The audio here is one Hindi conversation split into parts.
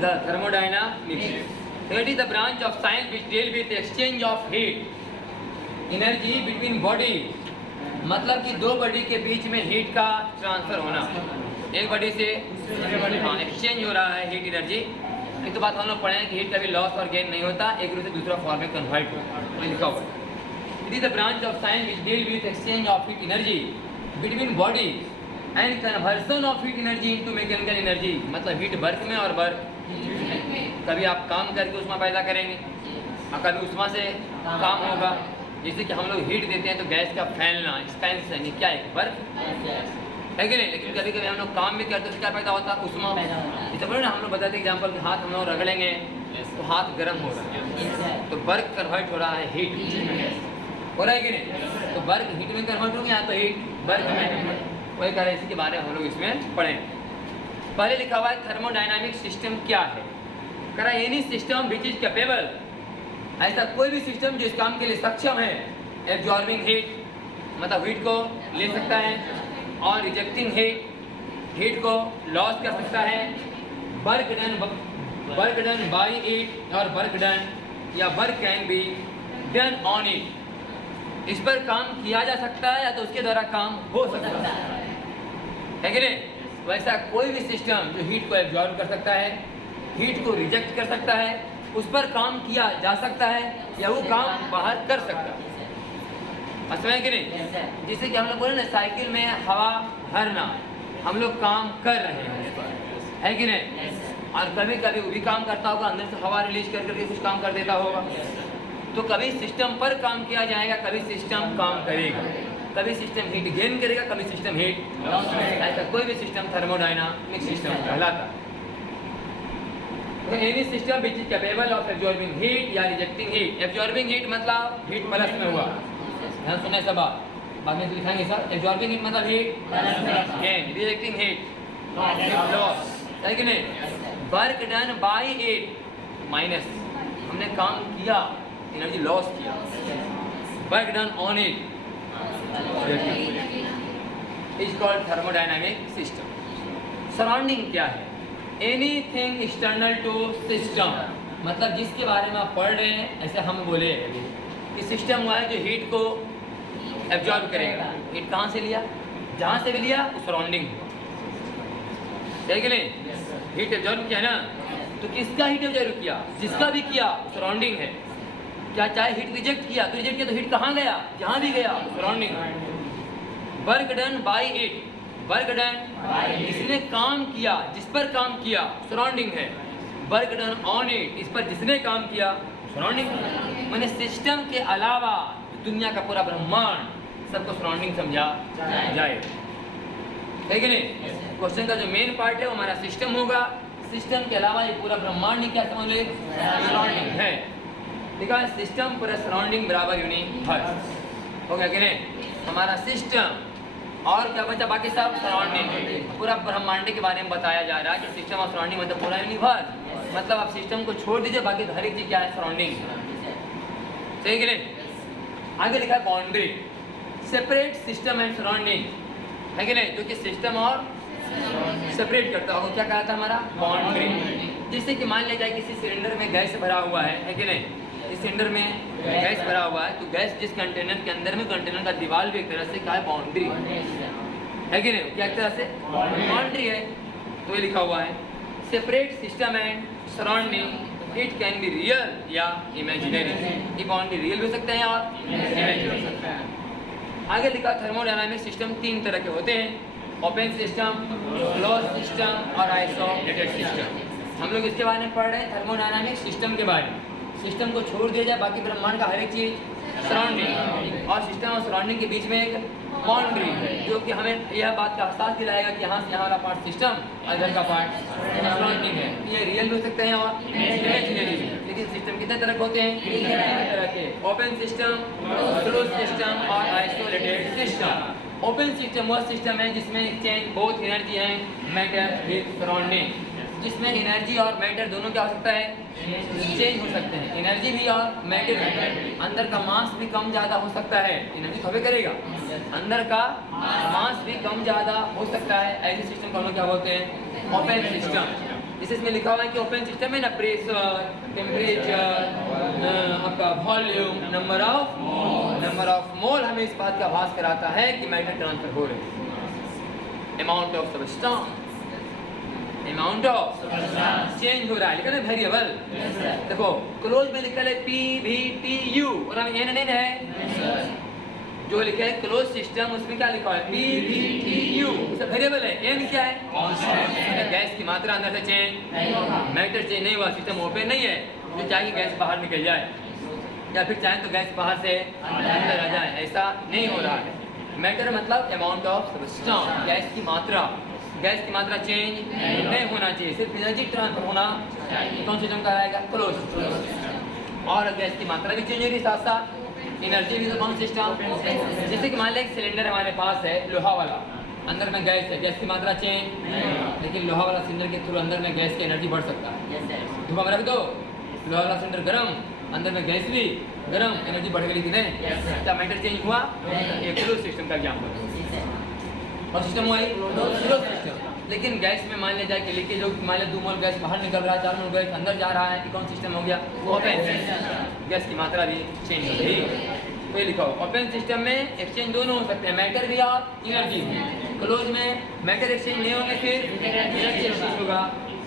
the thermodynamics. That is the branch of science which deal with exchange of heat, energy between body. मतलब कि दो बॉडी के बीच में हीट का ट्रांसफर होना, एक बॉडी से एक्सचेंज हो रहा है हीट एनर्जी। एक तो बात हम लोग पढ़े हैं कि हीट कभी लॉस और गेन नहीं होता, एक दूसरे से दूसरा फॉर्म में कन्वर्ट होता है, लिखा हुआ है। It is the branch of science which deal with exchange of heat energy between body and conversion of heat energy into mechanical energy. मतलब हीट वर्क में और वर्क, कभी आप काम करके उष्मा पैदा करेंगे और कभी उष्मा से काम होगा। जैसे कि हम लोग हीट देते हैं तो गैस का फैलना, एक्सपेंशन, ये क्या है, वर्क है कि नहीं। लेकिन कभी कभी हम लोग काम भी करते हैं, क्या पैदा होता है, उष्मा। इसे बोलो ना, हम लोग बताते हैं एग्जाम्पल कि हाथ हम लोग रगड़ेंगे तो हाथ गर्म हो रहा है, तो वर्क कन्वर्ट हो रहा है हीट, हो रहा है कि नहीं। तो वर्क हीट में कन्वर्ट हो गया तो हीट वर्क में, वही कह रहे हैं। इसी के बारे में हम लोग इसमें पढ़ें। पहले लिखा हुआ है थर्मोडायनामिक सिस्टम क्या है, करा any system which is capable, ऐसा कोई भी सिस्टम जो इस काम के लिए सक्षम है, एब्जॉर्बिंग हीट मतलब हीट को ले सकता है, और रिजेक्टिंग हीट को लॉस कर सकता है, वर्क डन बाय इट और वर्क डन या work can be done on it. इस पर काम किया जा सकता है या तो उसके द्वारा काम हो सकता है कि नहीं। वैसा कोई भी सिस्टम जो हीट को एब्जॉर्ब कर सकता है, हीट को रिजेक्ट कर सकता है, उस पर काम किया जा सकता है या वो काम बाहर कर सकता है, समझ कि नहीं। जैसे कि हम लोग बोले ना, साइकिल में हवा भरना, हम लोग काम कर रहे हैं उस पर, है कि नहीं। और कभी कभी वो भी काम करता होगा, अंदर से हवा रिलीज कर करके कुछ काम कर देता होगा। तो कभी सिस्टम पर काम किया जाएगा, कभी सिस्टम काम करेगा, कभी सिस्टम हीट गेन करेगा, कभी सिस्टम हीट लॉस करेगा। ऐसा कोई भी सिस्टम थर्मोडायनामिक सिस्टम कहलाता है। Any system which is capable of absorbing heat या रिजेक्टिंग हीट। एब्जॉर्बिंग हीट मतलब हीट प्लस में हुआ, ध्यान सुने सब बात, बाद में लिखाएंगे सर। एब्जॉर्बिंग हीट मतलब heat gain, rejecting heat loss, है कि नहीं। Work done by it minus, हमने काम किया, एनर्जी लॉस किया, work done on it is called thermodynamic system. Surrounding क्या है, एनीथिंग एक्सटर्नल टू सिस्टम, मतलब जिसके बारे में आप पढ़ रहे हैं। ऐसे हम बोले कि सिस्टम हुआ है जो हीट को एब्जॉर्ब करेगा। हीट कहाँ से लिया, जहाँ से भी लिया वो सराउंडिंग हुआ, है कि नहीं। हीट एब्जॉर्ब किया ना, तो किसका हीट एब्जॉर्ब किया, जिसका भी किया सराउंडिंग है। क्या चाहे हीट रिजेक्ट किया तो रिजेक्ट किया तो हीट कहाँ गया, जहाँ भी गया surrounding. Work done by it, work done जिसने काम किया, जिस पर काम किया सराउंडिंग है। वर्क डन ऑन इट, इस पर जिसने काम किया सराउंडिंग। मैंने सिस्टम के अलावा दुनिया का पूरा ब्रह्मांड सबको सराउंडिंग समझा जाए, है कि नहीं। क्वेश्चन का जो मेन पार्ट है वो हमारा सिस्टम होगा। सिस्टम के अलावा ये पूरा ब्रह्मांड ही क्या समझ ले, सराउंडिंग है। ठीक है, सिस्टम पूरा सराउंडिंग बराबर यूनिवर्स हो गया कि नहीं। हमारा सिस्टम और क्या बचा, बाकी सब सराउंडिंग। पूरा ब्रह्मांड के बारे में बताया जा रहा है कि सिस्टम और सराउंडिंग मतलब पूरा यूनिवर्स। मतलब आप सिस्टम को छोड़ दीजिए, बाकी हर एक चीज क्या है, सराउंडिंग, सही कि नहीं। आगे लिखा है boundary, separate system and surrounding, है कि नहीं। जो कि सिस्टम और सेपरेट करता होगा, क्या कहा था हमारा, बाउंड्री। जिससे कि मान लिया जाए किसी सिलेंडर में गैस भरा हुआ है कि नहीं। इस सिलेंडर में गैस भरा हुआ है, तो गैस जिस कंटेनर के अंदर में, कंटेनर का दीवार भी एक तरह से क्या है, बाउंड्री है कि नहीं। क्या एक तरह से बाउंड्री है, तो ये लिखा हुआ है separate system and surrounding. It can be real या इमेजिनरी। ये बाउंड्री रियल हो सकते हैं और इमेजिनरी हो सकता है। आगे लिखा थर्मोडायनामिक सिस्टम तीन तरह के होते हैं, ओपन सिस्टम, क्लोज सिस्टम और आइसोलेटेड सिस्टम। हम लोग इसके बारे में पढ़ रहे हैं, थर्मोडायनामिक सिस्टम के बारे में। सिस्टम को छोड़ दिया जाए, बाकी ब्रह्मांड का हर एक चीज सराउंडिंग, और सिस्टम और सराउंडिंग के बीच में एक बाउंड्री है, जो कि हमें यह बात का एहसास दिलाएगा कि यहाँ से यहाँ वाला पार्ट सिस्टम और इधर का पार्ट सराउंडिंग है। ये रियल भी हो सकते हैं और इमेजिनरी भी। लेकिन सिस्टम कितने तरह के होते हैं, तीन तरह के, ओपन सिस्टम, क्लोज सिस्टम और आइसोलेटेड सिस्टम। ओपन सिस्टम वह सिस्टम है जिसमें एक्सचेंज बोथ एनर्जी है मैटर विद सराउंडिंग, जिसमें एनर्जी और मैटर दोनों क्या हो सकता है, चेंज हो सकते हैं। एनर्जी भी और मैटर भी, अंदर का मास भी कम ज़्यादा हो सकता है, एनर्जी तो करेगा, अंदर का मास भी कम ज़्यादा हो सकता है। ऐसे सिस्टम को हम लोग क्या बोलते हैं, ओपन सिस्टम। जैसे इसमें लिखा हुआ है कि ओपन सिस्टम में ना प्रेशर, टेम्परेचर, आपका वॉल्यूम, नंबर ऑफ मोल हमें इस बात का आभास कराता है कि मैटर ट्रांसफर हो रही है। Amount of substance, amount of change हो रहा है, लिखा है वेरिएबल। देखो क्लोज में लिखा है PVTU और हम N है जो लिखा है क्लोज सिस्टम, उसमें क्या लिखा है PVTU, सब वेरिएबल है। एम क्या है? कांस्टेंट। गैस की मात्रा अंदर से चेंज मैटर चेंज नहीं हुआ, सिस्टम ओपन नहीं है जो चाहे कि गैस बाहर निकल जाए या फिर चाहे तो गैस बाहर से अंदर आ जाए, ऐसा नहीं हो रहा है। मैटर मतलब अमाउंट ऑफ सब्सटेंस, गैस की मात्रा चेंज नहीं होना चाहिए, सिर्फ एनर्जी ट्रांसफर होना कौन सिस्टम का आएगा? क्लोज। और गैस की मात्रा भी चेंज हो रही, साथ साथ एनर्जी भी कौन सिस्टम। जैसे कि मान लें एक सिलेंडर हमारे पास है लोहा वाला, अंदर में गैस है, गैस की मात्रा चेंज, लेकिन लोहा वाला सिलेंडर के थ्रू अंदर में गैस की एनर्जी बढ़ सकता है। धुआं में रख दो, लोहा वाला सिलेंडर गर्म, अंदर में गैस भी गर्म, एनर्जी बढ़ गई थी नहीं, क्या मैटर चेंज हुआ? ये क्लोज सिस्टम का एग्जाम्पल। और सिस्टम हुआ क्लोज सिस्टम। लेकिन गैस में मान लिया जाए कि लीकेज हो, मान लिया 2 मोल गैस बाहर निकल रहा है, 4 मोल गैस अंदर जा रहा है, कि कौन सिस्टम हो गया? Open system. गैस की मात्रा भी चेंज हो रही है, तो ये लिखा हो ओपन सिस्टम में एक्सचेंज दोनों हो सकते हैं, मैटर भी और एनर्जी भी। क्लोज में मैटर एक्सचेंज नहीं होंगे, फिर एनर्जी एक्सचेंज होगा।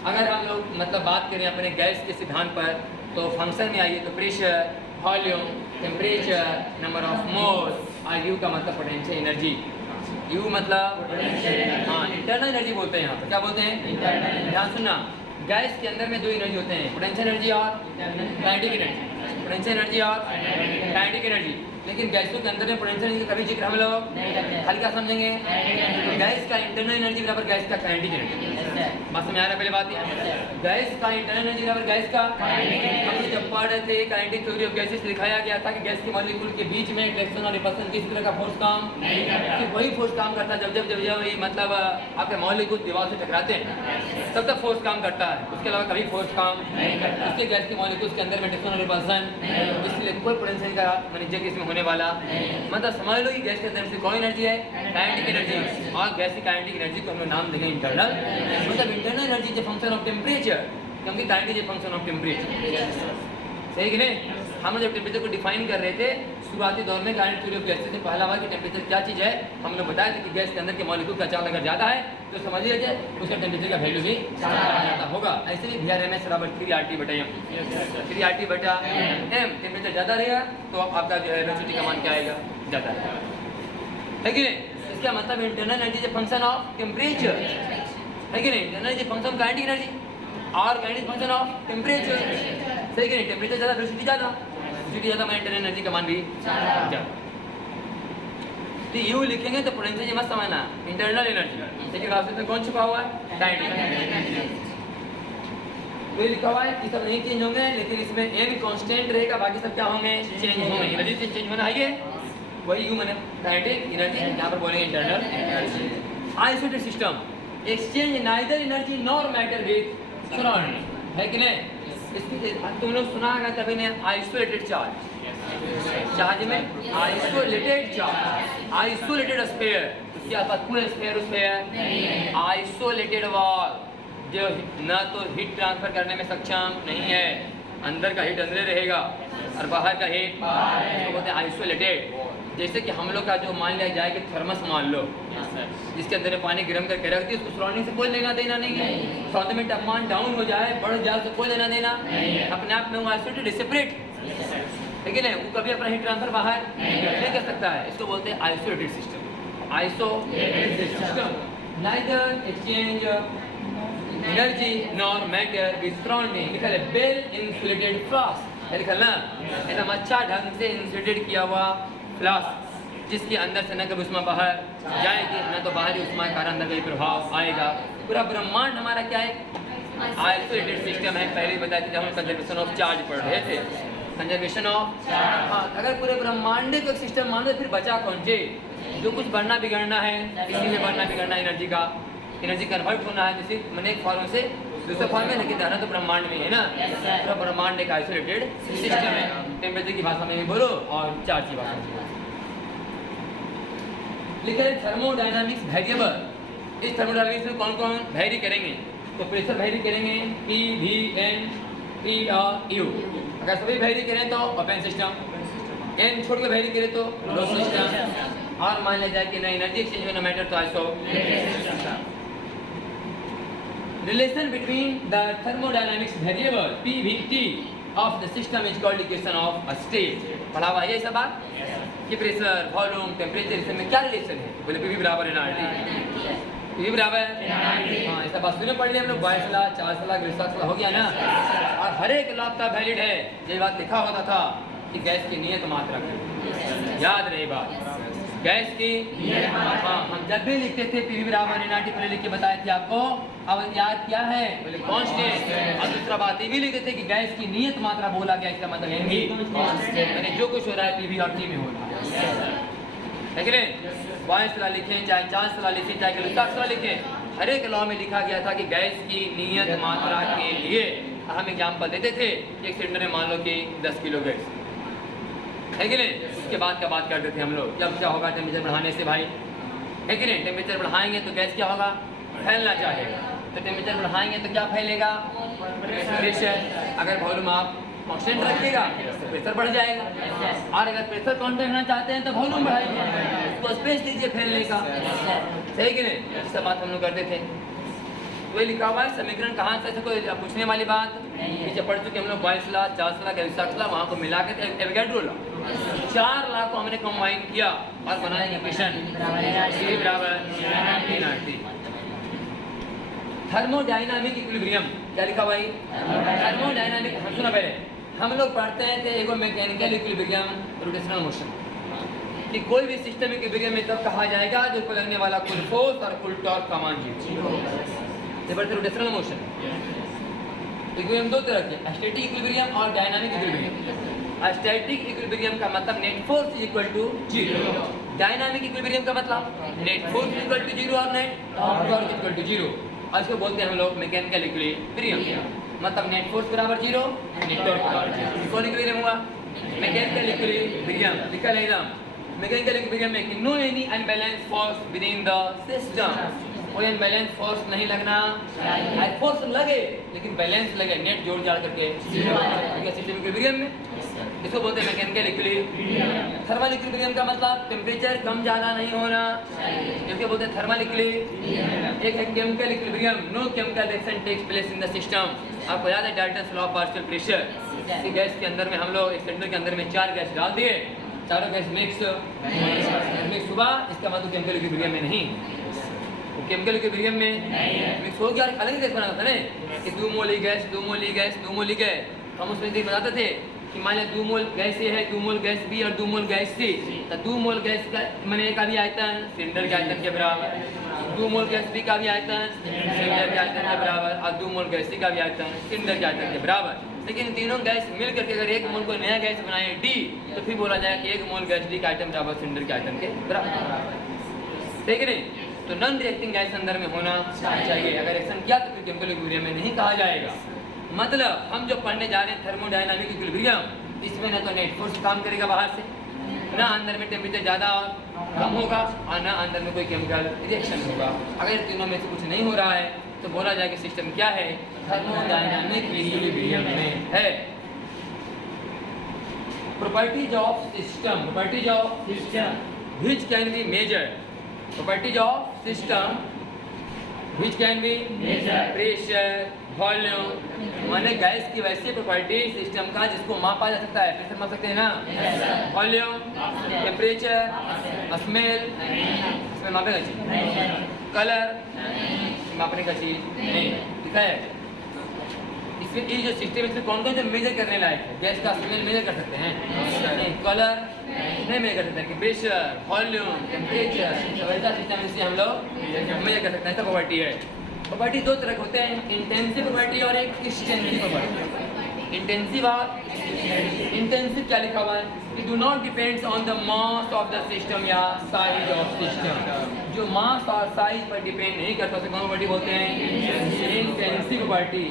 अगर हम लोग मतलब बात करें अपने गैस के सिद्धांत पर, तो फंक्शन में आइए तो pressure, volume, temperature, number of mole, और यू का मतलब पोटेंशियल एनर्जी। यू मतलब हाँ इंटरनल एनर्जी बोलते हैं यहाँ पर, क्या बोलते हैं? ध्यान सुनना, गैस के अंदर में 2 एनर्जी होते हैं, पोटेंशियल एनर्जी और काइनेटिक एनर्जी। पोटेंशियल एनर्जी और काइनेटिक एनर्जी, लेकिन गैसों के अंदर में पोटेंशियल एनर्जी का कभी जिक्र हम लोग हल्का समझेंगे। गैस का इंटरनल एनर्जी बराबर गैस का काइनेटिक एनर्जी। बात समझ आ रहा है? पहले बात गैस का इंटरनल एनर्जी बराबर गैस का, हम जब पढ़ रहे थे काइनेटिक थ्योरी ऑफ गैसेस दिखाया गया था कि गैस के मॉलिक्यूल के बीच में अट्रैक्शन और रिपल्शन किस तरह का फोर्स काम सिर्फ वही फोर्स काम करता है जब ये मतलब आपके मॉलिक्यूल दीवार से टकराते हैं तब तक फोर्स काम करता है, उसके अलावा कभी फोर्स काम नहीं करता। इसलिए गैस के मॉलिक्यूल्स के अंदर में अट्रैक्शन और रिपल्शन, इसलिए कोई पोटेंशियल का मैनेजर इसमें होने वाला मतलब समझ लो कि गैस के अंदर से कौन एनर्जी है? Kinetic energy. और गैस की काइनेटिक एनर्जी को हम लोग नाम देंगे इंटरनल, मतलब internal energy is function of temperature, क्योंकि kinetic is function of temperature. सही कि नहीं? हम जब टेम्परेचर को डिफाइन कर रहे थे शुरुआती दौर में काइनेटिक थ्योरी ऑफ गैसेस में पहला हुआ कि टेम्परेचर क्या चीज़ है, हम लोग बताया था कि गैस के अंदर के मॉलिक्यूल का चार्ज अगर ज़्यादा है तो समझ लीजिए उसका टेम्परेचर का वैल्यू भी ज़्यादा होगा। ऐसे भी VRMS बराबर 3RT/m, 3RT/m। टेम्परेचर ज़्यादा रहेगा तो आपका जो है वेलोसिटी का मान क्या आएगा? ज़्यादा है कि नहीं? इसका मतलब internal energy is function of temperature, है कि नहीं? Internal energy function of kinetic energy और काइनेटिक फंक्शन ऑफ टेम्परेचर। सही कि नहीं? टेम्परेचर ज़्यादा, वेलोसिटी ज़्यादा, मैं इंटरनल एनर्जी का मान भी ज़्यादा। तो यू लिखेंगे तो पोटेंशियल मत समझना, इंटरनल एनर्जी, लेकिन रास्ते में कौन छुपा हुआ है? काइनेटिक। तो लिखा हुआ है कि सब नहीं चेंज होंगे, लेकिन इसमें n कांस्टेंट रहेगा, बाकी सब क्या होंगे? चेंज होंगे। एनर्जी से चेंज होना है, वही यू मैंने काइनेटिक एनर्जी, यहाँ पर बोलेंगे internal energy. Isolated system, exchange neither energy nor matter with surrounding, है कि नहीं? तुम लोग सुना होगा कभी ने आइसोलेटेड चार्ज में आइसोलेटेड चार्ज, आइसोलेटेड स्फीयर, उसके आसपास पूरे स्फीयर आइसोलेटेड वॉल जो न तो हीट ट्रांसफर करने में सक्षम नहीं है, अंदर का हीट अंदर रहेगा और बाहर का हीट तो बोलते हैं आइसोलेटेड। जैसे कि हम लोग का जो मान लिया जाए कि थर्मस मान लो, जिसके अंदर पानी गर्म करके रख दी, उसको सराउंडिंग से कोई लेना देना नहीं है। सौदे में तापमान डाउन हो जाए, बढ़ जाए, तो कोई लेना देना अपने आप में वो आइसोलेटेड सेपरेट, लेकिन वो कभी अपना हीट ट्रांसफर बाहर नहीं कर सकता है। इसको बोलते हैं isolated system. Isolated system neither exchange energy nor matter with surrounding. लिखा है वेल इंसुलेटेड फ्लास्क, लिखा ना एकदम अच्छा ढंग से इंसुलेटेड किया हुआ फ्लास्क, जिसके अंदर से न कभी उष्मा बाहर जाएगी न तो बाहरी उष्मा के कारण अंदर कोई प्रभाव आएगा। पूरा ब्रह्मांड हमारा क्या है? आइसोलेटेड सिस्टम है। पहले बताया था जब हम कंजर्वेशन ऑफ चार्ज पढ़ रहे थे, कंजर्वेशन ऑफ हाँ, अगर पूरे ब्रह्मांड को एक सिस्टम मान लो फिर बचा कौन से? जो कुछ बढ़ना बिगड़ना है, इसी में बढ़ना बिगड़ना एनर्जी का, एनर्जी कन्वर्ट होना है किसी मैंने एक फॉर्म से दूसरे फॉर्म में, लेकिन रहना तो ब्रह्मांड में है ना। तो ब्रह्मांड एक आइसोलेटेड सिस्टम है, टेम्परेचर की भाषा में भी बोलो और चार्ज की भाषा में। लिखा है थर्मोडायनामिक्स वेरिएबल। इस थर्मोडायनामिक्स में कौन कौन वेरी करेंगे? तो प्रेशर वेरी करेंगे P V N P U. अगर सभी वेरी करें तो ओपन सिस्टम, एन छोड़ के वेरी करें तो क्लोज सिस्टम। और मान लिया जाए कि नहीं एनर्जी एक्सचेंज में नो मैटर तो iso. Relation between the thermodynamics variable PVT of the system is called equation of a state। पढ़ा हुआ है ये सब बात कि प्रेशर, वॉल्यूम, टेम्परेचर इसमें क्या रिलेशन है? बोले PV बराबर एनआरटी, PV बराबर हाँ ऐसा बात सुने पढ़ लिया हम लोग। 22 ला 4 ला ग्रीसाक्स ला हो गया ना। और हर एक लॉ का वैलिड है। ये बात लिखा होता था कि गैस की नियत मात्रा, याद रही बात, गैस की हाँ हम जब भी लिखते थे PV बराबर एनआरटी पहले लिख के बताए थे आपको। अब याद क्या है? बोले कांस्टेंट। और दूसरा बात ये भी लिखते थे कि गैस की नियत मात्रा बोला गया, इसका मतलब एनवी कांस्टेंट, यानी जो कुछ हो रहा है PV और T में हो रहा है कि नहीं? 22 ला लिखें चाहे 4 ला लिखें चाहे ग्रीसाक्स ला लिखें, हर एक लॉ में लिखा गया था कि गैस की नियत मात्रा के लिए हम एग्जाम्पल देते थे। एक सिलेंडर में मान लो कि 10 किलो गैस है कि नहीं? उसके बाद क्या बात करते थे हम लोग, जब क्या होगा टेम्परेचर बढ़ाने से भाई, है कि नहीं? टेम्परेचर बढ़ाएंगे तो गैस क्या होगा? फैलना चाहेगा। तो टेम्परेचर बढ़ाएंगे तो क्या फैलेगा? प्रेशर। अगर वॉल्यूम आप कांस्टेंट रखिएगा तो प्रेशर बढ़ जाएगा, और अगर प्रेशर कांस्टेंट रखना चाहते हैं तो वॉल्यूम बढ़ाइए, उसको स्पेस दीजिए फैलने का, सही कि नहीं? ये सब बात हम लोग करते थे। वही लिखा हुआ है समीकरण कहाँ से, कोई पूछने वाली बात पीछे पढ़ चुके हम लोग। 22 ला 4 ला ग्रीसाक्स ला वहाँ को मिला के एवोगाड्रो ला 4 ला को हमने कंबाइन किया और बनाया इक्वेशन PV बराबर एनआरटी। थर्मोडायनामिक इक्विलिब्रियम क्या लिखा भाई? थर्मोडायनामिक। हम सुना पहले हम लोग पढ़ते हैं थे एगो मैकेनिकल इक्विलिब्रियम, रोटेशनल मोशन, कि कोई भी सिस्टम इक्विलिब्रियम में तब कहा जाएगा जो को लगने वाला कुल फोर्स और कुल टॉर्क का मान 0। रोटेशनल मोशन इक्विलिब्रियम दो तरह के, स्टैटिक इक्विलिब्रियम और डायनामिक इक्विलिब्रियम। स्टैटिक इक्विलिब्रियम का मतलब net force is equal to 0। Dynamic equilibrium का मतलब नेट फोर्स इक्वल टू 0 और नेट टॉर्क इक्वल टू 0। और इसको बोलते हैं हम लोग मैकेनिकल इक्विलिब्रियम, मतलब नेट फोर्स बराबर 0, नेट टॉर्क बराबर 0। कौन इक्विलिब्रियम हुआ? Mechanical equilibrium. लिखा है एकदम मैकेनिकल इक्विलिब्रियम में कि no any unbalance force within the system. कोई अनबैलेंस फोर्स नहीं लगना, फोर्स लगे लेकिन बैलेंस लगे, नेट जोड़ जाड़ करके सिस्टम इक्विलिब्रियम में। इसको बोलते हैं मैकेनिकल इक्विलिब्रियम। थर्मल इक्विलिब्रियम का मतलब टेम्परेचर कम ज़्यादा नहीं होना, इसको बोलते हैं थर्मल इक्विलिब्रियम। एक है chemical equilibrium, no chemical reaction takes place in the system. आपको याद है Dalton's law of partial pressure, इसी गैस के अंदर में हम लोग एक सिलेंडर के अंदर में 4 गैस डाल दिए, चारों गैस मिक्स हुआ, इसका मतलब केमिकल इक्विलिब्रियम में नहीं। वो केमिकल इक्विलिब्रियम में मिक्स हो गया, अलग गैस बना था ना कि 2 मोल गैस 2 मोल गैस 2 मोल गैस। हम उसमें बताते थे कि मान लिया 2 मोल गैस ए है, 2 मोल गैस बी और 2 मोल गैस सी। तो 2 मोल गैस का मैंने का भी आयतन सिलेंडर के आयतन के बराबर, 2 मोल गैस बी का भी आयतन सिलेंडर के आयतन के बराबर, और 2 मोल गैस सी का भी आयतन सिलेंडर के आयतन के बराबर। लेकिन तीनों गैस मिल करके अगर 1 मोल को नया गैस बनाए डी, तो फिर बोला जाए कि 1 मोल गैस डी का आयतन बराबर सिलेंडर के आयतन के बराबर, ठीक है नहीं? तो नॉन रिएक्टिंग गैस अंदर में होना चाहिए। अगर रिएक्शन किया तो फिर केमिकल इक्विलिब्रियम में नहीं कहा जाएगा। मतलब हम जो पढ़ने जा रहे हैं थर्मोडायनामिक इक्विलिब्रियम, इसमें ना तो नेट फोर्स काम करेगा बाहर से, ना अंदर में टेम्परेचर ज़्यादा और कम होगा, और ना अंदर में कोई केमिकल रिएक्शन होगा। अगर तीनों में से कुछ नहीं हो रहा है तो बोला जाए कि सिस्टम क्या है? थर्मोडायनामिक इक्विलिब्रियम में है। Properties of system, properties of system which can be measured, properties of system which can be pressure, volume, माने गैस की वैसी प्रॉपर्टी सिस्टम का जिसको मापा जा सकता है। प्रेशर माप सकते हैं ना, वॉल्यूम, टेम्परेचर, स्मेल, इसमें मापेगा चीज, कलर मापने का चीज नहीं दिखा है। इसमें ये जो सिस्टम इसमें कौन कौन से मेजर करने लायक है? गैस का स्मेल मेजर कर सकते हैं, नहीं कलर नहीं मेजर कर सकते हैं, कि प्रेशर, वॉल्यूम, टेम्परेचर, वैसा सिस्टम इससे हम लोग मेजर कर सकते हैं। ऐसा प्रॉपर्टी है। प्रॉपर्टी दो तरह के होते हैं, इंटेंसिव प्रॉपर्टी और एक एक्सटेंसिव प्रॉपर्टी। इंटेंसिव इंटेंसिव क्या लिखा हुआ है? It do not depends on the mass of the system या साइज ऑफ सिस्टम। जो मास और साइज पर डिपेंड नहीं करता उसे कौन प्रॉपर्टी बोलते हैं? Intensive property.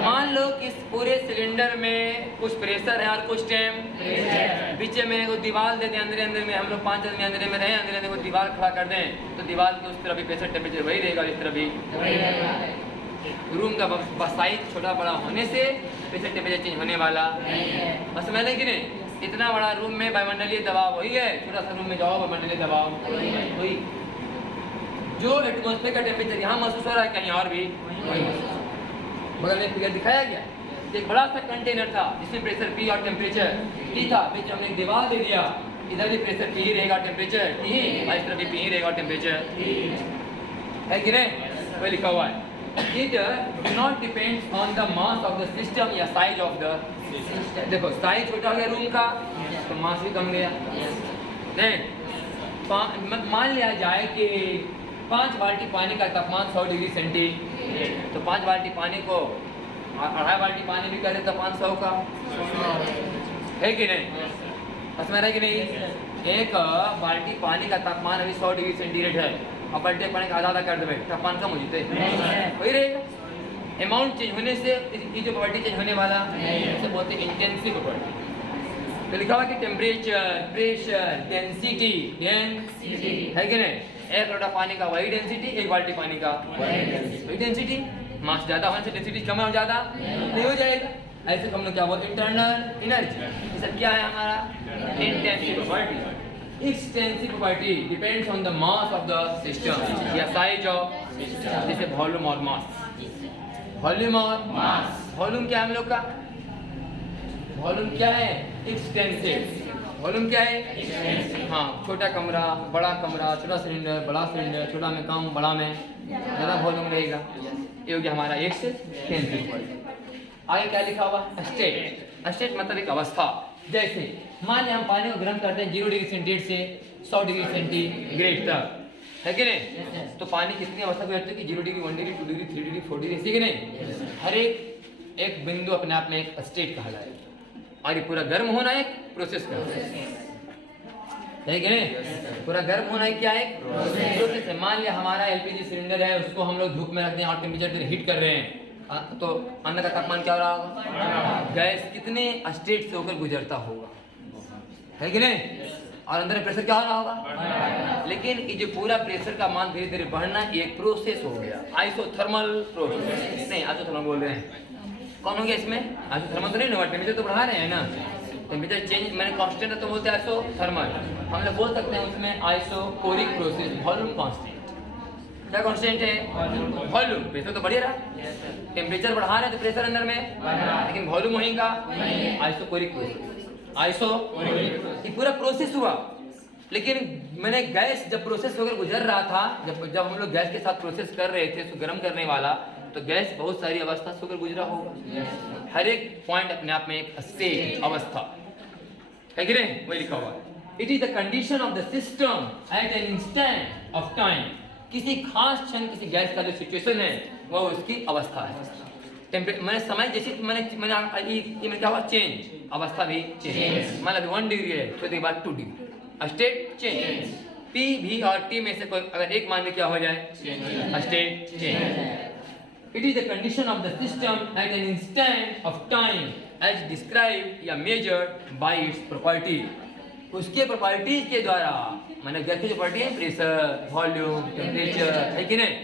मान लो कि इस पूरे सिलेंडर में कुछ प्रेशर है और कुछ टेम्परेचर। पीछे में वो दीवार दे दें, अंदर में हम लोग 5 आदमी अंदर में रहे, अंदर वो दीवार खड़ा कर दें, तो दीवार की उस तरफ भी प्रेशर टेम्परेचर वही रहेगा, इस तरफ भी। रूम का साइज छोटा बड़ा होने से प्रेशर टेम्परेचर चेंज होने वाला बस मैंने कि नहीं। इतना बड़ा रूम में वायुमंडलीय दबाव वही है, छोटा सा रूम में जाओ वायुमंडलीय दबाव वही। जो एटमॉस्फेयर का टेम्परेचर यहाँ महसूस हो रहा है कहीं और भी बगल में फिगर दिखाया गया। एक बड़ा सा कंटेनर था जिसमें प्रेशर पी और टेम्परेचर टी था, बीच हमने एक दीवार दे दिया, इधर भी प्रेशर पी ही रहेगा, टेम्परेचर टी, और इस तरफ भी पी ही रहेगा टेम्परेचर है कि नहीं? वही लिखा हुआ है। It do not depends on the mass of the system या size of the system। देखो साइज छोटा हो गया रूम का तो मास भी कम गया। नहीं, मान लिया जाए कि 5 बाल्टी पानी का तापमान 100 डिग्री सेंटीग्रेड, तो 5 बाल्टी पानी को 2.5 बाल्टी पानी भी करे तो 500 का है कि नहीं? बस मेरा कि नहीं, एक बाल्टी पानी का तापमान अभी 100 डिग्री सेंटीग्रेड है और बाल्टी पानी का आधा कर देवे, तापमान कम हो जाते वही रहेगा। अमाउंट चेंज होने से इसकी जो प्रॉपर्टी चेंज होने वाला उसे बोलते हैं इंटेंसिव प्रॉपर्टी। तो लिखा हुआ कि टेम्परेचर, प्रेशर, डेंसिटी है कि नहीं? एक लोटा पानी का वही डेंसिटी, एक बाल्टी पानी का वही डेंसिटी। मास ज़्यादा होने से डेंसिटी कम और ज़्यादा नहीं हो जाएगा। ऐसे हम लोग क्या बोलते हैं? Internal energy. ये सब क्या है हमारा? Intensive property. Extensive property depends on the mass of the system या size of जैसे वॉल्यूम और मास। वॉल्यूम और मास, वॉल्यूम क्या है हम लोग का? वॉल्यूम क्या है? एक्सटेंसिव। वॉल्यूम क्या है? हाँ, छोटा कमरा, बड़ा कमरा, छोटा सिलेंडर, बड़ा सिलेंडर, छोटा में कम, बड़ा में ज़्यादा वॉल्यूम रहेगा। ये हो गया हमारा एक्सटेंसिव प्रॉपर्टी। आगे क्या लिखा हुआ? स्टेट। स्टेट मतलब एक अवस्था। जैसे मान लिया हम पानी को गर्म करते हैं 0 डिग्री सेंटीग्रेड से 100 डिग्री सेंटीग्रेड तक, है कि नहीं? तो पानी कितनी अवस्था को रहती है कि 0 degree, 1 degree, 2 degree, 3 degree, 4 degree, ऐसी कि नहीं? हर एक बिंदु अपने आप में एक स्टेट कहलाएगा। और ये पूरा गर्म होना एक प्रोसेस का है कि नहीं? पूरा गर्म होना क्या है? प्रोसेस है। मान लिया हमारा एलपीजी सिलेंडर है, उसको हम लोग धूप में रखते हैं और टेम्परेचर हीट कर रहे हैं, तो अंदर का तापमान क्या हो रहा होगा? गैस कितने स्टेट से होकर गुजरता होगा, है कि नहीं? और अंदर प्रेशर क्या हो रहा होगा? लेकिन ये जो पूरा प्रेशर का मान धीरे धीरे बढ़ना ये एक प्रोसेस हो गया, आइसोथर्मल प्रोसेस। नहीं, आइसोथर्मल बोल रहे हैं। कौन हो गया इसमें? आइसोथर्मल तो नहीं ना, टेम्परेचर तो बढ़ा रहे हैं ना। टेम्परेचर चेंज मैंने कांस्टेंट है तो बोलते हैं आइसोथर्मल। हम लोग बोल सकते हैं उसमें आइसोकोरिक प्रोसेस। वॉल्यूम कांस्टेंट क्या कांस्टेंट है? वॉल्यूम। प्रेशर तो बढ़िया रहा, टेम्परेचर बढ़ा रहे हैं तो प्रेशर अंदर में, लेकिन वॉल्यूम वहीं का आइसोकोरिक प्रोसेस। ये पूरा प्रोसेस हुआ, लेकिन मैंने गैस जब प्रोसेस होकर गुजर रहा था, जब हम लोग गैस के साथ प्रोसेस कर रहे थे उसको गर्म करने वाला, तो गैस बहुत सारी अवस्था से होकर गुजरा होगा। हर एक पॉइंट अपने आप में एक स्टेट, अवस्था है कि नहीं? वही लिखा हुआ है। It is the condition of the system at an instant of time. किसी खास क्षण किसी गैस का जो सिचुएशन है वो उसकी अवस्था है। मैंने समय जैसे मैंने क्या हुआ? चेंज, अवस्था भी चेंज। मतलब 1 डिग्री है तो उसके बाद 2 डिग्री, स्टेट चेंज। पी, भी और टी में से कोई अगर एक मान में क्या हो जाए? State change. It is the condition of the system at an instant of time as described या मेजर्ड बाय इट्स प्रॉपर्टी। उसके प्रॉपर्टीज के द्वारा, मैंने गैस की जो प्रॉपर्टी है, प्रेशर, वॉल्यूम, टेम्परेचर, है कि नहीं?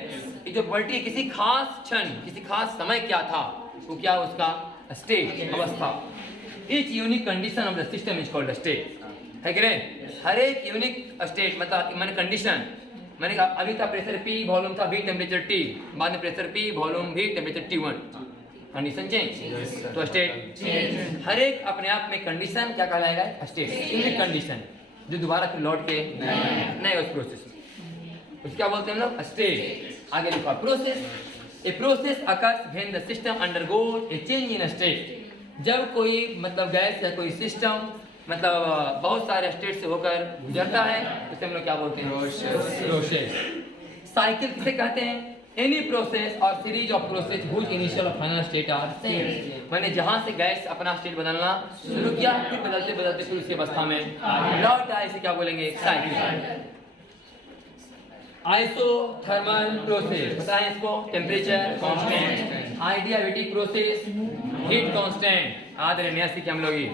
ये जो प्रॉपर्टी किसी खास क्षण, किसी खास समय क्या था, वो क्या उसका स्टेट, अवस्था। Each unique condition of the system is called state, है कि नहीं? हर एक यूनिक स्टेट मतलब मैंने कंडीशन, मैंने कहा अभी था प्रेशर P, वॉल्यूम था V, टेम्परेचर T, बाद में pressure P, volume V, temperature T1, condition change, तो स्टेट चेंज। हर एक अपने आप में कंडीशन क्या कहलाएगा? स्टेट, यूनिक कंडीशन, जो दोबारा फिर लौट के नहीं उस प्रोसेस में, उसको क्या बोलते हैं हम लोग? स्टेट। आगे लिखा process. A process occurs when the system undergoes A change in state. जब कोई मतलब गैस या कोई सिस्टम मतलब बहुत सारे स्टेट से होकर गुजरता है, उसे हम लोग क्या बोलते हैं? प्रोसेस। साइकिल किसे कहते हैं? एनी प्रोसेस और series of process whose initial और फाइनल स्टेट आर सेम। मैंने जहां से गैस अपना स्टेट बदलना शुरू किया, फिर बदलते बदलते फिर उसी अवस्था में लौट आए, इसे क्या बोलेंगे? साइकिल। आइसोथर्मल प्रोसेस बताएं इसको, temperature constant. Adiabatic process heat constant. याद रहे, नया सीखे हम लोग ये,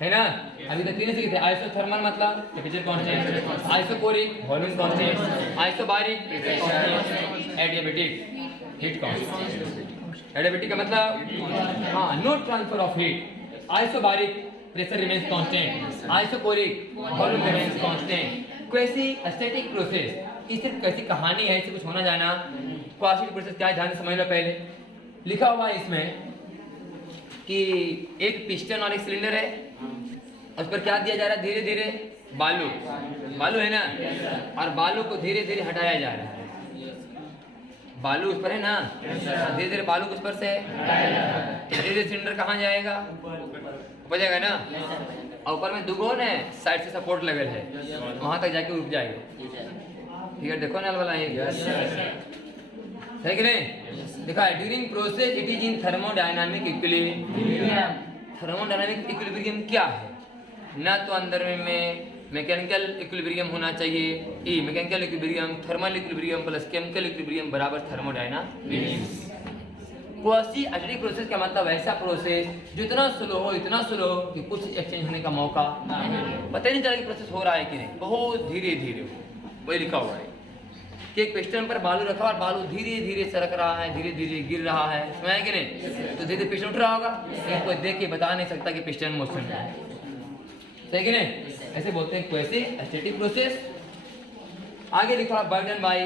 है ना? अभी तक तीन सीखे थे। आइसोथर्मल मतलब temperature constant, isochoric volume constant, isobaric pressure constant, adiabatic heat constant. Adiabatic का मतलब हाँ, no transfer of heat. Isobaric pressure remains constant, isochoric volume remains constant. Quasi static process, ये सिर्फ कैसी कहानी है, इससे कुछ होना जाना। क्वासिक प्रोसेस क्या है ध्यान से समझ लो। पहले लिखा हुआ है इसमें कि एक पिस्टन और एक सिलेंडर है, उस पर क्या दिया जा रहा है? धीरे धीरे बालू, बालू है ना, और बालू को धीरे धीरे हटाया जा रहा है। बालू उस पर है ना, धीरे धीरे बालू उस पर से धीरे धीरे सिलेंडर कहाँ जाएगा? ऊपर जाएगा ना, और ऊपर में दुगुन है, साइड से सपोर्ट लेवल है, वहां तक जाके रुक जाएगा। ठीक है, देखो ना वाला ये है कि नहीं? देखा है, during process it is in thermodynamic equilibrium. Thermodynamic equilibrium क्या है? ना तो अंदर में मैकेनिकल इक्विलिब्रियम होना चाहिए, ई mechanical equilibrium, thermal equilibrium plus chemical equilibrium बराबर थर्मोडायनामिक्स। क्वासी स्टैटिक प्रोसेस का मतलब ऐसा प्रोसेस जो इतना स्लो हो, इतना स्लो हो कि कुछ एक्सचेंज होने का मौका पता ही नहीं चला कि प्रोसेस हो रहा है कि नहीं, बहुत धीरे धीरे हो। वही लिखा हुआ है कि एक पिस्टन पर बालू रखा और बालू धीरे धीरे सरक रहा है, धीरे धीरे गिर रहा है, सुना है कि नहीं? तो धीरे धीरे पिस्टन उठ रहा होगा, लेकिन कोई देख के बता नहीं सकता कि पिस्टन मोशन में है, सही कि नहीं? ऐसे बोलते हैं क्वासी स्टैटिक प्रोसेस। आगे लिखा बर्डन बाय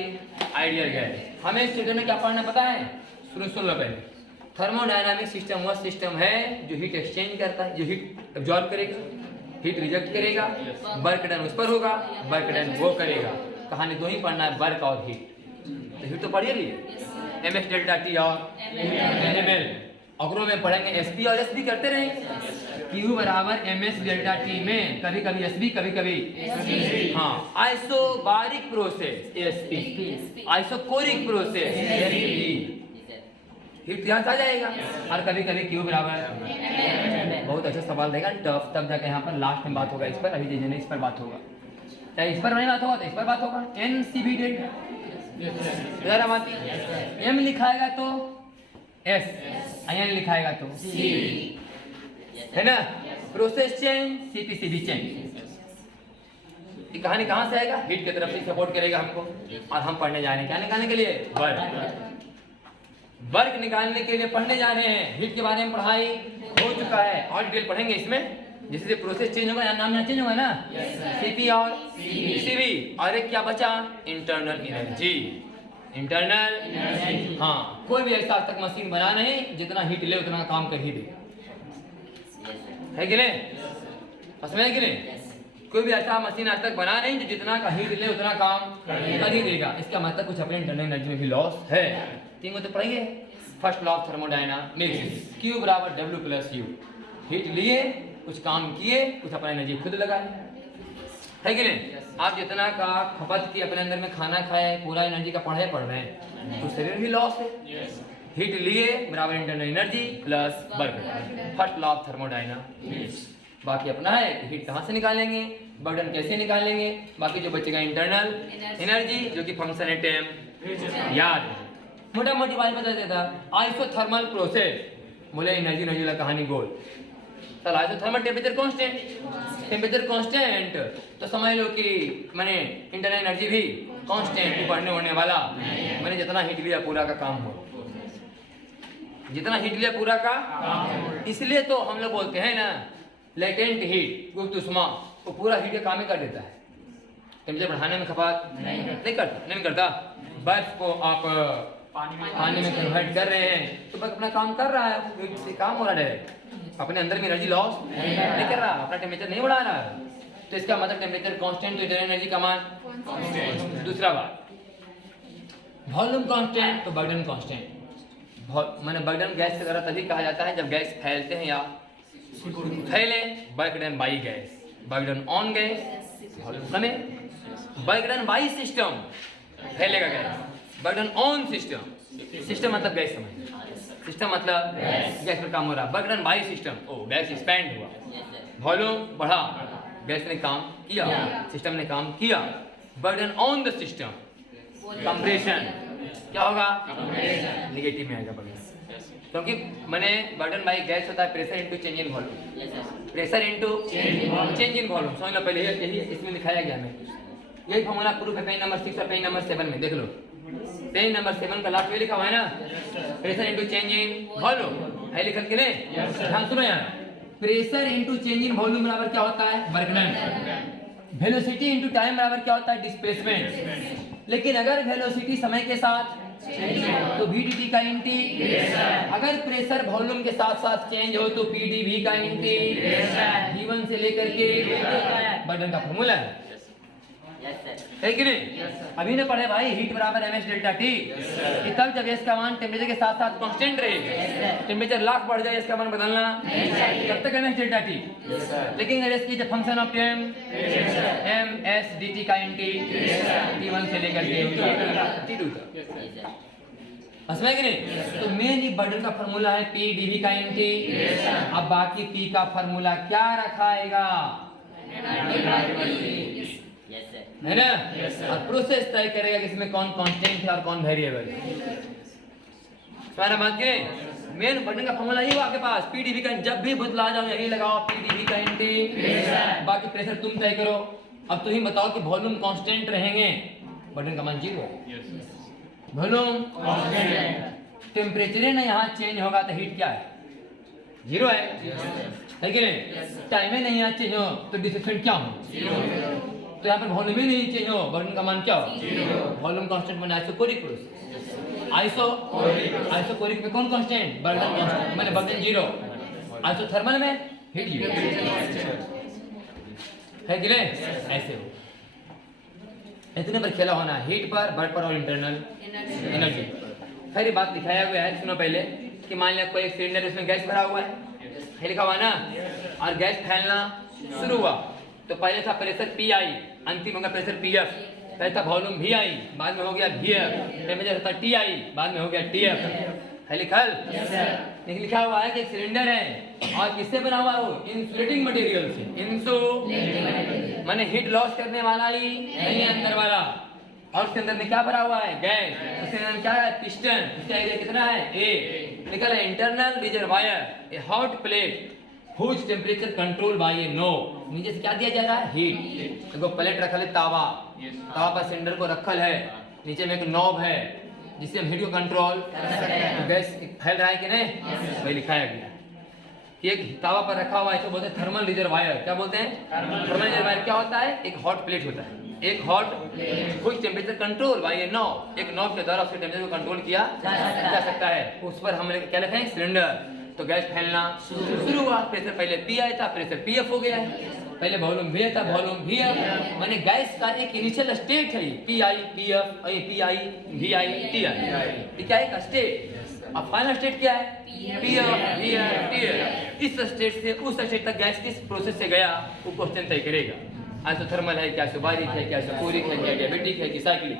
आइडियल गैस। हमें इस चैप्टर में क्या पढ़ना पता है? सुन लो पहले। थर्मोडायनामिक सिस्टम वह सिस्टम है जो हीट एक्सचेंज करता है, जो हीट एब्जॉर्ब करेगा, हीट रिजेक्ट करेगा, वर्क डन उस पर होगा, वर्क डन वो करेगा। कहानी दो ही पढ़ना है, वर्क और हीट। तो हीट तो पढ़िए लिए, mx डेल्टा टी और nml। अगरों में पढ़ेंगे sp और sp करते रहेंगे। q बराबर ms डेल्टा टी में कभी कभी sp कभी कभी हाँ। Isobaric process sp, isochoric process sp, heat ध्यान से आ जाएगा। और कभी कभी q बराबर, बहुत अच्छा सवाल देगा टफ, तब जाके यहाँ पर लास्ट में बात होगा इस पर, अभी देखिए इस पर बात होगा, चाहे इस पर नहीं बात होगा तो इस पर बात होगा। NCV डेल्टा m लिखाएगा तो s, n लिखाएगा तो c, है ना? Process change CPCB change. ये कहानी कहाँ से आएगा? हीट की तरफ से सपोर्ट करेगा हमको। और हम पढ़ने जा रहे हैं क्या निकालने के लिए? वर्क। वर्क निकालने के लिए पढ़ने जा रहे हैं। हीट के बारे में पढ़ाई हो चुका है, और डिटेल पढ़ेंगे इसमें। जैसे जैसे प्रोसेस चेंज होगा, नाम यहाँ चेंज होगा ना, CP और CV, और एक क्या बचा? Internal energy. इंटरनल हाँ, कोई भी ऐसा आज तक मशीन बना नहीं जितना हीट ले उतना काम कर ही दे, है कि नहीं? समझ कि नहीं? कोई भी ऐसा मशीन आज तक बना नहीं जो जितना का हीट ले उतना काम कर ही देगा। इसका मतलब कुछ अपने इंटरनल एनर्जी में भी लॉस है। तीन को तो पढ़ेंगे। First law of thermodynamics, Q बराबर W प्लस U। हीट लिए, कुछ काम किए, कुछ अपना एनर्जी खुद लगाए, है कि नहीं? आप जितना का खपत की अपने अंदर में खाना खाए, पूरा एनर्जी का पढ़ रहे हैं, तो शरीर भी लॉस है। हीट लिए बराबर internal energy plus work, first law of thermodynamics. बाकी अपना है हीट कहाँ से निकालेंगे, बर्डन कैसे निकालेंगे, बाकी जो बचेगा इंटरनल एनर्जी जो कि फंक्शन है टेम, याद मोटा मोटी बात बता देता। आइसोथर्मल प्रोसेस, बोले एनर्जी एनर्जी वाला कहानी गोल। चल isothermal temperature constant, temperature constant तो समझ लो कि मैंने इंटरनल एनर्जी भी कांस्टेंट, बढ़ने होने वाला। मैंने जितना हीट लिया पूरा का काम हो, जितना हीट लिया पूरा का। इसलिए तो हम लोग बोलते हैं ना लेटेंट हीट, गुप्त ऊष्मा, वो पूरा हीट का काम ही कर देता है। टेम्परेचर बढ़ाने में खपात नहीं करता। बर्फ को आप पानी में कन्वर्ट कर रहे हैं तो बस अपना काम कर रहा है, हीट से काम हो रहा है, अपने अंदर में एनर्जी लॉस नहीं कर रहा, अपना टेम्परेचर नहीं बढ़ा रहा। तो इसका मतलब टेम्परेचर कांस्टेंट तो इंटरनल एनर्जी का मान। दूसरा बात, वॉल्यूम कांस्टेंट तो बर्डन कांस्टेंट। मैंने बर्डन गैस से जरा तभी कहा जाता है जब गैस फैलते हैं या फैले, work done by gas, work done on gas, volume में वर्क डन बाई सिस्टम, फैलेगा gas, burden on system, system मतलब गैस समझ, सिस्टम मतलब गैस पर काम हो रहा, बर्डन बाई सिस्टम, ओ गैस एक्सपैंड हुआ, वॉल्यूम बढ़ा, गैस ने काम किया, सिस्टम ने काम किया। Burden on the system, compression, क्या होगा? नेगेटिव में आएगा बर्डन, क्योंकि मैंने बर्डन बाई गैस होता है pressure into change in volume, pressure into change in volume. समझ लो पहले, यही इसमें दिखाया गया मैं, यही फॉर्मूला प्रूफ है पेज नंबर 6 और पेज नंबर 7 में, देख लो पेज नंबर 7 का लास्ट में लिखा हुआ है ना, pressure into change in volume है लिखल के नहीं? ध्यान सुनो यार, pressure into change in volume बराबर क्या होता है? Work done. Velocity into time बराबर क्या होता है? डिस्प्लेसमेंट। लेकिन अगर वेलोसिटी समय के साथ तो vdt का इंटीग्रेशन, अगर प्रेशर वॉल्यूम के साथ साथ चेंज हो तो pdv का इंटीग्रेशन, v1 से लेकर के बर्डन का फॉर्मूला है कि नहीं? अभी ने पढ़े भाई, हीट बराबर ms डेल्टा टी, कि तब जब इसका मान टेम्परेचर के साथ साथ कांस्टेंट रहे, टेम्परेचर लाख बढ़ जाए इसका मान बदलना तब तक ms डेल्टा टी। लेकिन अगर इसकी जब function of time ms dt का इंटीग्रेशन t1 से लेकर के t2 तक, समझ गए नहीं? तो मेन बर्डन का फॉर्मूला है p dv का इंटीग्रेशन। अब बाकी p का फॉर्मूला क्या रखाएगा? है ना? और प्रोसेस तय करेगा कि इसमें कौन कांस्टेंट है और कौन वेरिएबल। सारा बात के मेन बर्डन का फॉर्मूला ये आपके पास, पीडीवी का, जब भी बदला जाओ यही लगाओ पीडीवी का इंटीग्रेशन, बाकी प्रेशर तुम तय करो। अब तुम ही बताओ कि वॉल्यूम कांस्टेंट रहेंगे, बर्डन का मान 0, वॉल्यूम कांस्टेंट, टेम्परेचर ना यहाँ चेंज होगा तो हीट क्या है? 0 है कि नहीं? टाइम नहीं यहाँ चेंज हो तो डिस्प्लेसमेंट क्या हो? तो यहाँ पर वॉल्यूम ही नहीं चेंज हो, बर्डन का मान क्या हो? वॉल्यूम कांस्टेंट बना आइसोकोरिक प्रोसेस। आइसोकोरिक में कौन कांस्टेंट? बर्डन कांस्टेंट, मैंने बर्डन 0। आइसोथर्मल में हीट 0 है कि नहीं? ऐसे हो, इतने पर खेला होना, हीट पर, बर्ड पर और इंटरनल एनर्जी। फिर ये बात दिखाया गया है, सुनो पहले, कि मान लिया कोई एक सिलेंडर, उसमें गैस भरा हुआ है, लिखा हुआ ना, और गैस फैलना शुरू हुआ, तो पहले था प्रेशर PI, अंतिम होगा प्रेशर PF, पहले था वॉल्यूम VI, बाद में हो गया VF, टेम्परेचर था TI, बाद में हो गया TF, है लिखल? लिखा हुआ है कि एक सिलेंडर है और किससे बना हुआ हो? इंसुलेटिंग मटेरियल से। इंसुलेटिंग माने हीट लॉस करने वाला ही नहीं, अंदर वाला। और उसके अंदर में क्या भरा हुआ है? गैस। उसके अंदर क्या है? पिस्टन। उसका एरिया कितना है? A। निकल है internal reservoir, a hot plate whose temperature control by a knob. नीचे से क्या दिया जा रहा है? हीट। देखो प्लेट रखल है, तावा, तावा पर सिलेंडर को रखल है, नीचे में एक नॉब है जिससे हम हीट को कंट्रोल कर सकते हैं। तो गैस फैल रहा है कि नहीं? वही लिखाया गया कि एक तावा पर रखा हुआ है, तो बोलते हैं थर्मल रिजर्वायर। क्या बोलते हैं? थर्मल रिजर्वायर क्या होता है? एक हॉट प्लेट होता है, एक हॉट कुछ temperature control by a knob, एक नॉब के द्वारा उसके टेम्परेचर को कंट्रोल किया जा सकता है। उस पर हम क्या लिखे हैं? सिलेंडर। तो गैस फैलना शुरू हुआ, प्रेशर पहले P आया था, प्रेशर PF हो गया है, पहले वॉल्यूम V था, वॉल्यूम VF, माने गैस का एक इनिशियल स्टेट है PI PF, PI VI TI, ये क्या है? एक स्टेट। अब फाइनल स्टेट क्या है? PF VF TF। इस स्टेट से उस स्टेट तक गैस किस प्रोसेस से गया, वो क्वेश्चन तय करेगा। आइसोथर्मल है, क्या सुबारिक है, क्या सपोरिक है, क्या गैविटिक है, क्या साइक्लिक,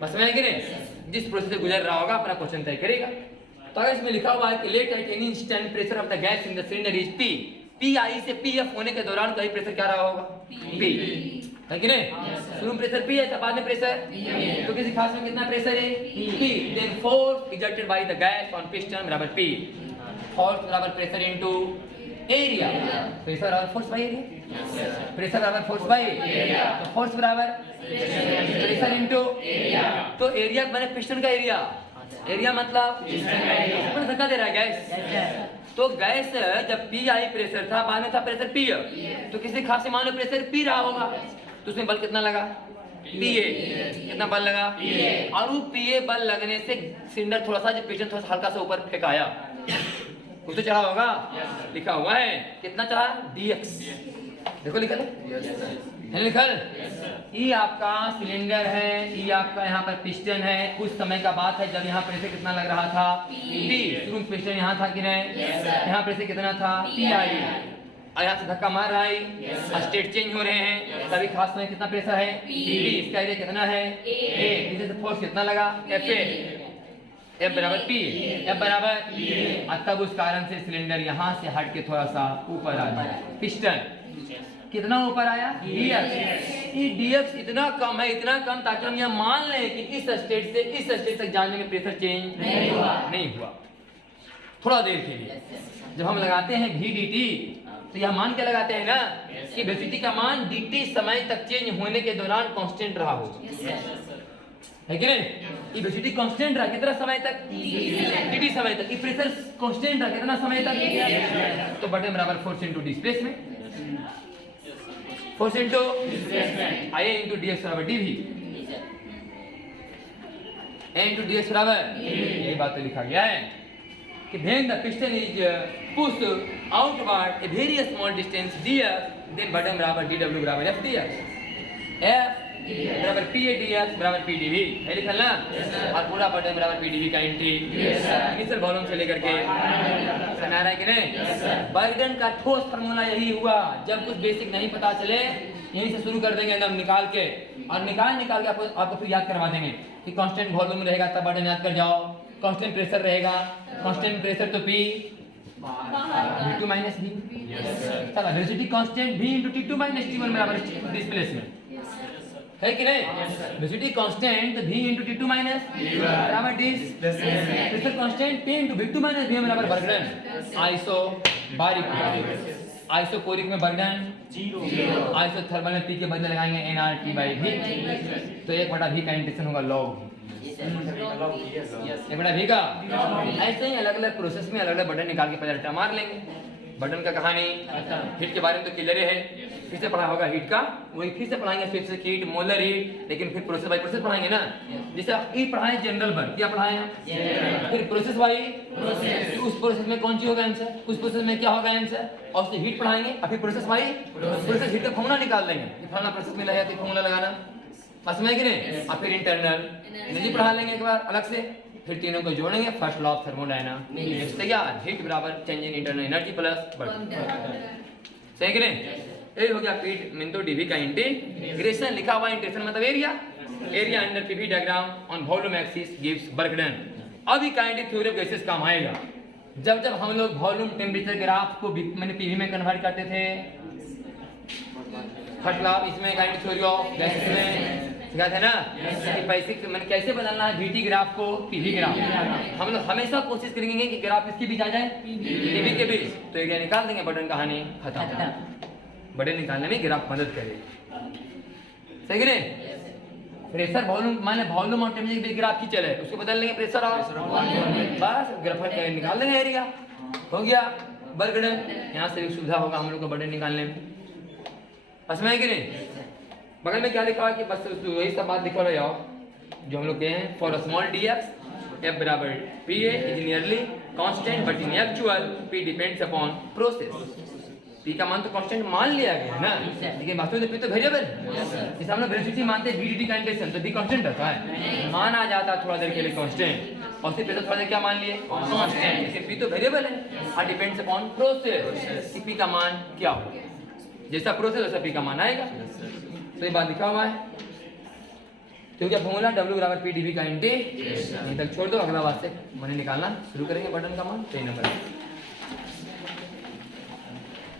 बस में है कि नहीं? जिस प्रोसेस से गुजर रहा होगा अपना क्वेश्चन तय करेगा। तो अगर इसमें लिखा हुआ है कि let at any instant pressure of the gas in the cylinder is P, PI से PF होने के दौरान कहीं प्रेशर क्या रहा होगा? P, है कि नहीं? शुरू में प्रेशर P है, तो बाद में प्रेशर, तो किसी खास में कितना प्रेशर है? P। Then force exerted by the gas on piston बराबर P, फोर्स बराबर प्रेशर इनटू एरिया, प्रेशर बराबर फोर्स बाय एरिया, प्रेशर बराबर फोर्स बाय एरिया, तो फोर्स बराबर प्रेशर इनटू एरिया। तो एरिया माने पिस्टन का एरिया, एरिया मतलब धक्का दे रहा है गैस। तो गैस जब PI प्रेशर था, बाद में था प्रेशर PF, तो किसी खास मान लो प्रेशर P रहा होगा, तो उसमें बल कितना लगा? PA। कितना बल लगा? और वो PA बल लगने से सिलेंडर थोड़ा सा, जब पिस्टन थोड़ा सा हल्का सा ऊपर फेंकाया, कुछ तो चढ़ा होगा, लिखा हुआ है कितना चढ़ा? DX। देखो लिखा है लिखल। ये आपका सिलेंडर है, ये आपका यहाँ पर पिस्टन है। कुछ समय का बात है जब यहाँ प्रेशर कितना लग रहा था? P। शुरू में पिस्टन यहाँ था कि नहीं? यहाँ प्रेशर कितना था? PI। यहाँ से धक्का मार रहा है, स्टेट चेंज हो रहे हैं, तभी खास में कितना प्रेशर है P, इसका एरिया कितना है A, नीचे से फोर्स कितना लगा F बराबर P, F बराबर और तब उस कारण से सिलेंडर यहाँ से हट के थोड़ा सा ऊपर आ जाए, पिस्टन कितना ऊपर आया dx, ये dx इतना कम है, इतना कम ताकि हम यह मान लें कि इस स्टेट से इस स्टेट तक जाने में प्रेशर चेंज नहीं हुआ थोड़ा देर के लिए। जब हम लगाते हैं v dt तो यह मान के लगाते हैं ना कि वेलोसिटी का मान dt समय तक चेंज होने के दौरान कांस्टेंट रहा हो, है कि नहीं? ये वेलोसिटी कांस्टेंट रहा कितना समय तक dt समय तक, ये प्रेशर कांस्टेंट रहा कितना समय तक, तो बटे बराबर force into displacement, force into IA into dx बराबर dv, A इनटू dx बराबर, ये बात तो लिखा गया है कि when the piston is pushed outward a very small distance dx, then bottom बराबर dw बराबर f dx, f बराबर pa dx बराबर pdv, है लिखा ना? और पूरा बटन बराबर pdv का एंट्री इनिशियल वॉल्यूम से लेकर के समझ आ रहा है कि नहीं? बर्गडन का ठोस फार्मूला यही हुआ, जब कुछ बेसिक नहीं पता चले यहीं से शुरू कर देंगे एकदम निकाल के, और निकाल के आपको फिर याद करवा देंगे कि कांस्टेंट वॉल्यूम रहेगा तब बटन याद कर जाओ, कांस्टेंट प्रेशर रहेगा, कांस्टेंट प्रेशर तो P V2 माइनस V, चला velocity constant V into T2 minus T1 बराबर डिस्प्लेसमेंट, है कि नहीं? Velocity constant V into T2 minus बराबर displacement, pressure constant P into V2 minus V बराबर बर्गडन, आइसोकोरिक में बर्गडन 0, आइसोथर्मल में P के बदले लगाएंगे nRT/V, तो 1/V का इंटीग्रेशन होगा log ये बड़ा भी का। ऐसे ही अलग अलग प्रोसेस में अलग अलग बटन निकाल के पहले मार लेंगे। बटन का कहानी हीट के बारे में तो क्लियर है, फिर से पढ़ा होगा हीट का, वही फिर से पढ़ाएंगे, फिर से हीट, मोलर हीट, लेकिन फिर प्रोसेस बाय प्रोसेस पढ़ाएंगे ना। जैसे ई पढ़ाए जनरल पर, क्या पढ़ाए हैं, फिर प्रोसेस बाय प्रोसेस, उस प्रोसेस में कौन सी होगा आंसर, उस प्रोसेस में क्या होगा आंसर, और उससे हीट पढ़ाएंगे, और फिर प्रोसेस बाय प्रोसेस हीट का फॉर्मूला निकाल देंगे, फलाना प्रोसेस में लगा तो फॉर्मूला लगाना, समझ गए नहीं? और फिर इंटरनल एनर्जी पढ़ा लेंगे एक बार अलग से, फिर तीनों को जोड़ेंगे, फर्स्ट लॉ ऑफ थर्मोडायनामिक्स तैयार, हीट बराबर change in internal energy plus work, सही कि नहीं? ये हो गया पीट मिनटो डीवी का इंटीग्रेशन, लिखा हुआ इंटीग्रेशन मतलब area under PV diagram on volume axis gives work done. अब ये काइनेटिक थ्योरी ऑफ गैसेस काम आएगा जब हम लोग वॉल्यूम टेम्परेचर ग्राफ को मैंने पीवी में कन्वर्ट करते थे, फर्स्ट लॉ इसमें काइनेटिक थ्योरी ऑफ गैसेस में सिखाते थे ना कि बेसिक मैंने कैसे बदलना है वीटी ग्राफ को पीवी ग्राफ। हम लोग हमेशा कोशिश करेंगे कि ग्राफ इसके बीच आ जाए, पीवी के बीच, तो एरिया निकाल देंगे, बटन कहानी खत्म। बटन निकालने में ग्राफ मदद करेगा, सही कि नहीं? प्रेशर वॉल्यूम माने वॉल्यूम और टेम्परेचर के बीच ग्राफ की चले, उसको बदल लेंगे प्रेशर और बस ग्राफ निकाल देंगे, एरिया हो गया वर्क डन। यहाँ से भी सुविधा होगा हम लोग को बटन निकालने में, समझ में कि नहीं? बगल में क्या लिखा है कि बस वही सब बात लिखा रहे हो जो हम लोग कहे हैं, फॉर स्मॉल dx f बराबर pa is nearly constant but in actual p depends upon process. p का मान तो कांस्टेंट मान लिया गया है ना, लेकिन वास्तव में p तो वेरिएबल है। जैसे हम लोग वेलोसिटी मानते हैं vdt का इंटीग्रेशन, तो v कांस्टेंट रहता है, मान आ जाता थोड़ा देर के लिए कांस्टेंट, और फिर थोड़ा देर क्या मान लिए कांस्टेंट, लेकिन p तो वेरिएबल है और डिपेंड्स अपॉन प्रोसेस कि p का मान क्या होगा, जैसा प्रोसेस वैसा p का मान आएगा। तो ये बात लिखा हुआ है, तो क्या फॉर्मूला w बराबर p dv का इंटीग्रेशन, यहीं तक छोड़ दो, अगला बात से मैंने निकालना शुरू करेंगे बटन का मान, सही नंबर है।